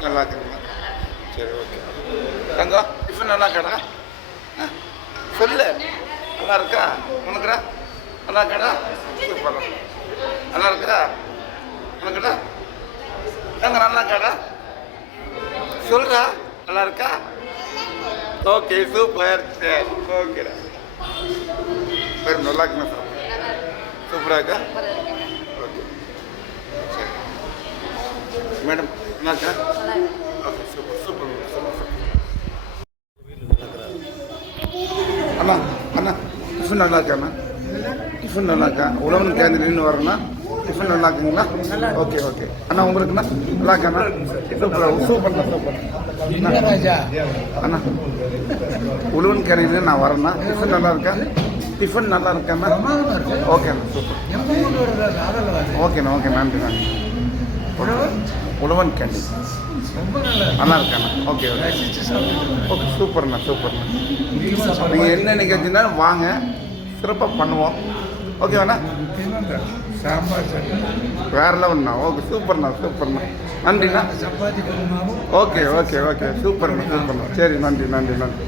Tiffin நல்லா இருக்குங்களா? சரி, ஓகே. தங்கம் டிஃபன் நல்லா இருக்காடா? சொல்லு. நல்லா இருக்கா உனக்குடா? நல்லா இருக்காடா? சூப்பர். நல்லா இருக்கா உனக்குடா? தங்கம் நல்லா இருக்காடா? சொல்றா. நல்லா இருக்கா? Okay, super. சரி, ஓகேடா. பேர் நல்லா இருக்குண்ணா சார். சூப்பராக இருக்கா? ஓகே, சரி. மேடம் நல்லா இருக்கா? Okay, super super super. அண்ணா அண்ணா டிஃபன் நல்லா இருக்காண்ணா? டிஃபன் நல்லா இருக்கா? உழவன் கேந்திரின்னு வரேண்ணா. டிஃபன் நல்லா இருக்குங்களா? Okay okay. அண்ணா உங்களுக்குண்ணா நல்லா இருக்காண்ணா? சூப்பர் சூப்பர்ண்ணா சூப்பர். அண்ணா உழவன் கேந்திரின்னு நான் வரேண்ணா. டிஃபன் நல்லா இருக்கா? டிஃபன் நல்லா இருக்காண்ணா? ஓகேண்ணா சூப்பர். ஓகேண்ணா ஓகே. நன்றி நன்றி. உழவன் கேண்டி நல்லா இருக்காண்ணா? Okay okay okay. சூப்பர்ண்ணா சூப்பர்ண்ணா. நீங்கள் என்ன நிகழ்ச்சினாலும் வாங்க, சிறப்பாக பண்ணுவோம். ஓகேவாண்ணா? வேற லெவல்ண்ணா. ஓகே சூப்பர்ண்ணா சூப்பர்ண்ணா. நன்றிண்ணா. Okay okay okay. சூப்பர்ண்ணா சூப்பர்ண்ணா. சரி, நன்றி நன்றி நன்றி.